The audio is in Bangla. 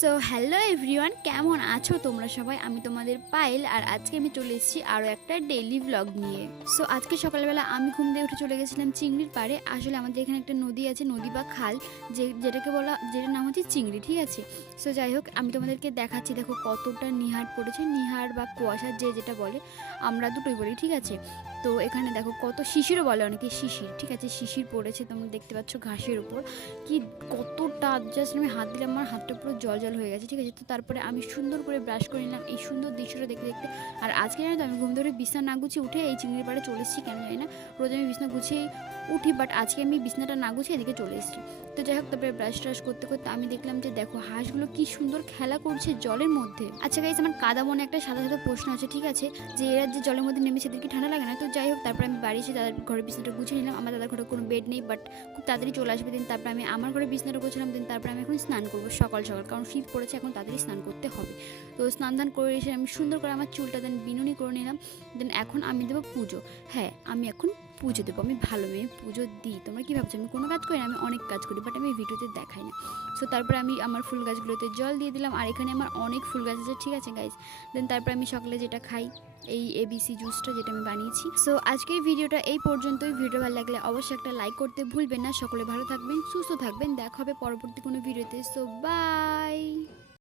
সো হ্যালো এভরিওয়ান, কেমন আছো তোমরা সবাই? আমি তোমাদের পায়েল, আর আজকে আমি চলে এসেছি আরও একটা ডেইলি ব্লগ নিয়ে। সো আজকে সকালবেলা আমি ঘুম দিয়ে উঠে চলে গেছিলাম চিংড়ির পাড়ে। আসলে আমাদের এখানে একটা নদী আছে, নদী বা খাল, যেটার নাম হচ্ছে চিংড়ি, ঠিক আছে? সো যাই হোক, আমি তোমাদেরকে দেখাচ্ছি। দেখো কতটা নিহার পড়েছে, নিহার বা কুয়াশা যেটা বলে, আমরা দুটোই বলি, ঠিক আছে? তো এখানে দেখো কত শিশিরও বলে অনেকে, শিশির, ঠিক আছে? শিশির পড়েছে, তোমরা দেখতে পাচ্ছ ঘাসের উপর কি কতটা। জাস্ট আমি হাত দিলাম, আমার হাতটা পুরো জল জল হয়ে গেছে, ঠিক আছে? তো তারপরে আমি সুন্দর করে ব্রাশ করে নিলাম এই সুন্দর দৃশ্যটা দেখতে দেখতে। আর আজকে জানো তো, আমি ঘুম ধরে বিছনা না গুছিয়ে উঠে এই চিংড়ি পাড়ে চলে এসেছি। কেন জানি না, রোজ আমি বিছনা গুছিয়ে উঠি, বাট আজকে আমি বিছনাটা না গুছিয়ে এদিকে চলে এসেছি। তো যাই হোক, তারপরে ব্রাশ ট্রাশ করতে করতে আমি দেখলাম যে দেখো হাঁসগুলো কি সুন্দর খেলা করছে জলের মধ্যে। আচ্ছা গাইস, আমার কাদা মনে একটা সাদা সাদা প্রশ্ন আছে, ঠিক আছে? যে এরা যে জলের মধ্যে নেমেছে, এদের কি ঠান্ডা লাগে না? তো যাই হোক, তারপর আমি বাড়ি এসে দাদার ঘরে বিছনাটা গুছিয়ে নিলাম। আমার দাদার ঘরে কোনো বেড নেই, বাট খুব তাড়াতাড়ি চলে আসবে। দিন তারপর আমি আমার ঘরে বিছনাটা গোছালাম। দিন তারপর আমি এখন স্নান করবো সকাল সকাল, কারণ শীত পড়েছে, এখন তাড়াতাড়ি স্নান করতে হবে। তো স্নান ধান করে এসে আমি সুন্দর করে আমার চুলটা দেন বিনুনি করে নিলাম। দেন এখন আমি দেবো পুজো। হ্যাঁ, আমি এখন পুজো দেবো। আমি ভালো মেয়ে, পুজো দিই। তোমরা কী ভাবছো আমি কোনো কাজ করি না? আমি অনেক কাজ করি, বাট আমি ভিডিওতে দেখাই না। সো তারপরে আমি আমার ফুল গাছগুলোতে জল দিয়ে দিলাম। আর এখানে আমার অনেক ফুল গাছ আছে, ঠিক আছে গাইজ? দেন তারপরে আমি সকালে যেটা খাই, এই ABC জুসটা যেটা আমি বানিয়েছি। সো আজকের ভিডিওটা এই পর্যন্তই। ভিডিও ভালো লাগলে অবশ্যই একটা লাইক করতে ভুলবেন না। সকলে ভালো থাকবেন, সুস্থ থাকবেন। দেখা হবে পরবর্তী কোনো ভিডিওতে। So by.